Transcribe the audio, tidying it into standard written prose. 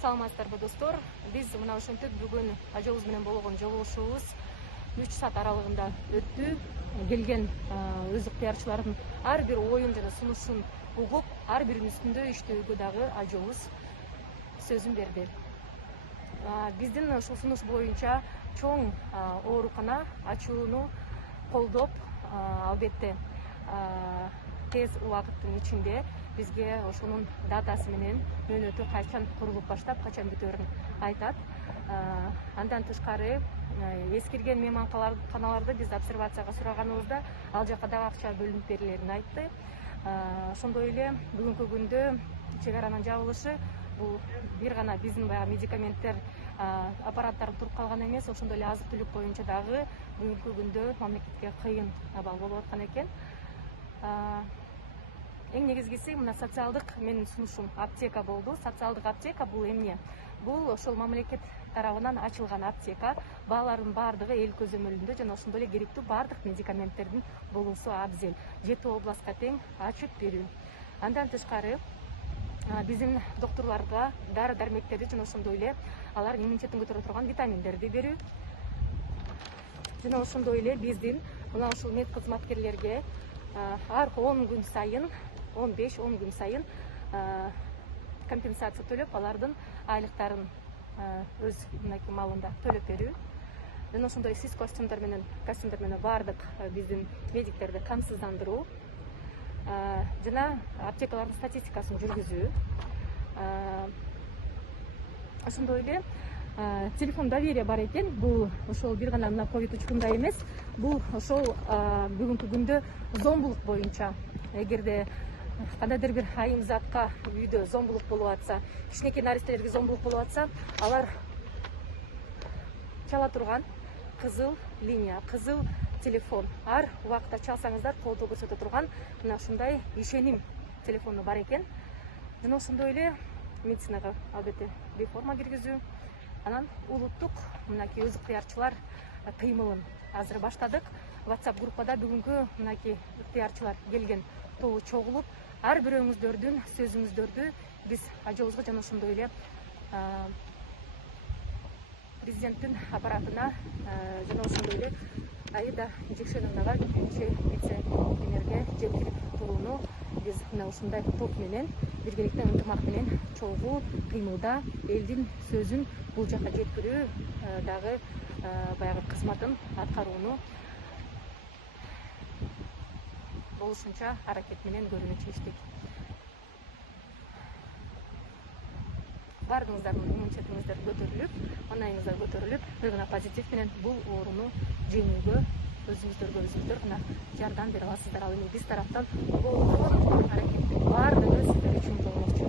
Саламатсыздарбы достор. Биз мына ошентип бүгүн ажалыбыз менен болгон жолугушуубуз 3 саат аралыгында өттү. Келген өз ыктыярчылардын ар бир оюн жана сунушун угуп, ар биринин үстүндө иштөөгө дагы ажалыбыз сөзүн берди. Биздин ушул сунуш боюнча чоң оорукана ачууну колдоп, албетте тез убакыттын ичинде бизге ошонун датасы менен мөөнөтү качан курулуп баштап, качан бүтөөрүн айтат. Андан тышкары эскирген мейманканаларды биз обсервацияга сураганыбызда ал жака дагы акча бөлүнүп берилерин айтты. Ошондой эле бүгүнкү күндө чек аранын жабылышы бул бир гана биздин баягы медикаменттер, аппараттар туруп калган эмес, ошондой эле азык түлүк боюнча дагы бүгүнкү күндө мамлекетке кыйын абал болуп аткан экен. Эң негизгиси мына социалдык менин сунушум аптека болду. Социалдык аптека бул эмне? Бул ошол мамлекет тарабынан ачылган аптека. Баалардын баардыгы эл көзөмөлүндө жана ошондой эле керектүү баардык медикаменттердин болуусу абзел. 7 областка тең ачып берүү. Андан тышкары биздин доктурларга дары дармектерди жана ошондой эле алар иммунитеттин көтөрө турган витаминдерди берүү. Жана ошондой эле биздин мына ушул мед кызматкерлерге ар 10 күн сайын 15-10 күн сайын компенсация төлөп, алардын айлыктарын өз мынакей малында төлөп берүү. Жана ошондой сиз костюмдар менен баардык биздин медиктерди камсыздандыруу жана аптекалардын статистикасын жүргүзүү. Ошондой эле телефон доверия бар экен. Бул ошол бир гана мына ковид учурунда эмес, бул ошол бүгүнкү күндө зомбулук боюнча эгерде кандайдыр бир айым затка үйдө зомбулук болуп атса, кичинекей наристелерге зомбулук болуп атса, алар чала турган кызыл линия, кызыл телефон. Ар убакытта чалсаңыздар колдоо көрсөтө турган мына ушундай ишеним телефону бар экен. Жана ошондой эле медицинага албетте реформа киргизүү. Анан улуттук мынакей өз ыктыярчылар кыймылын азыр баштадык. WhatsApp группада бүгүнкү мынакей ыктыярчылар келген тобу чогулуп, ар бирөөңүздөрдүн сөзүңүздөрдү биз ажалыбызга жана ошондой эле президенттин аппаратына жана ошондой эле Аида Жекшеновага, вице-премьерге жеткирип турууну биз мына ушундай топ менен биргеликте ынтымак менен чогуу кыймылда элдин сөзүн бул жака жеткирүү дагы баягы кызматын аткарууну болушунча аракет менен көрүүнү чечтик. Баардыгыңыздардын иммунитетиңиздер көтөрүлүп, маанайыңыздар көтөрүлүп, бир гана позитив менен бул ооруну жеңүүгө өзүңүздөр гана жардам бере аласыздар. Ал эми биз тараптан аракеттин баардыгы сиздер үчүн болмокчу.